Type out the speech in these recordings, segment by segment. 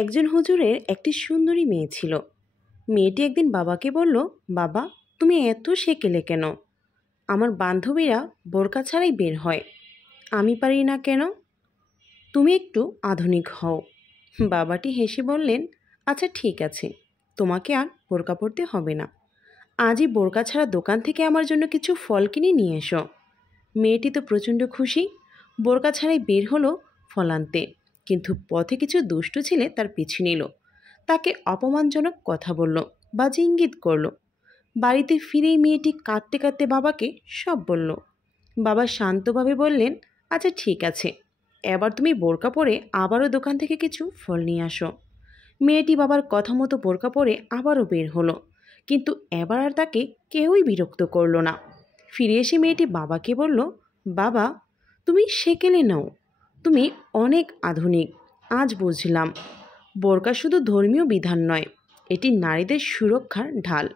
একজন হুজুরের একটি সুন্দরী মেয়ে ছিল। মেয়েটি একদিন বাবাকে বলল, বাবা, তুমি এত সেকেলে কেন? আমার বান্ধবীরা বোরকা ছাড়াই বের হয়, আমি পারি না কেন? তুমি একটু আধুনিক হও। বাবাটি হেসে বললেন, আচ্ছা ঠিক আছে, তোমাকে আর বোরকা পরতে হবে না। আজই বোরকা ছাড়া দোকান থেকে আমার জন্য কিছু ফল কিনে নিয়ে এসো। মেয়েটি তো প্রচণ্ড খুশি, বোরকা ছাড়াই বের হলো ফল আনতে। কিন্তু পথে কিছু দুষ্টু ছেলে তার পিছু নিল, তাকে অপমানজনক কথা বলল, বাজে ইঙ্গিত করলো। বাড়িতে ফিরেই মেয়েটি কাঁদতে কাঁদতে বাবাকে সব বলল। বাবা শান্তভাবে বললেন, আচ্ছা ঠিক আছে, এবার তুমি বোরকা পরে আবারও দোকান থেকে কিছু ফল নিয়ে আসো। মেয়েটি বাবার কথা মতো বোরকা পরে আবারও বের হলো, কিন্তু এবার আর তাকে কেউই বিরক্ত করলো না। ফিরে এসে মেয়েটি বাবাকে বলল, বাবা, তুমি সেকেলে নাও, তুমি অনেক আধুনিক। আজ বুঝলাম, বোরকা শুধু ধর্মীয় বিধান নয়, এটি নারীদের সুরক্ষার ঢাল।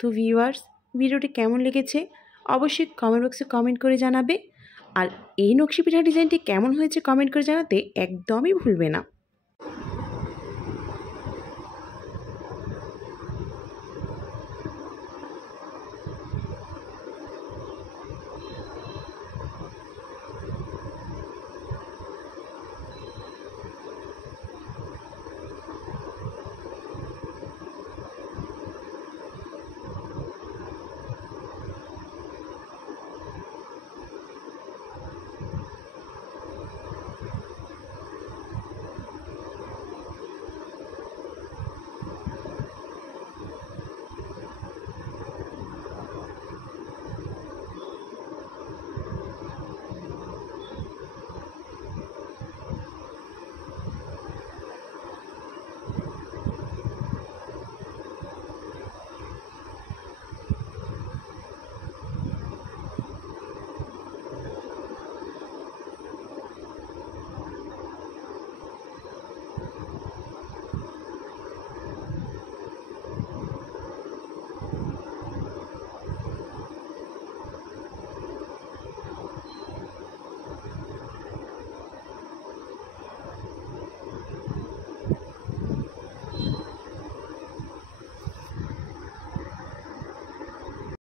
তো ভিউয়ার্স, ভিডিওটি কেমন লেগেছে অবশ্যই কমেন্ট বক্সে কমেন্ট করে জানাবে। আর এই নকশি পিঠা ডিজাইনটি কেমন হয়েছে কমেন্ট করে জানাতে একদমই ভুলবে না।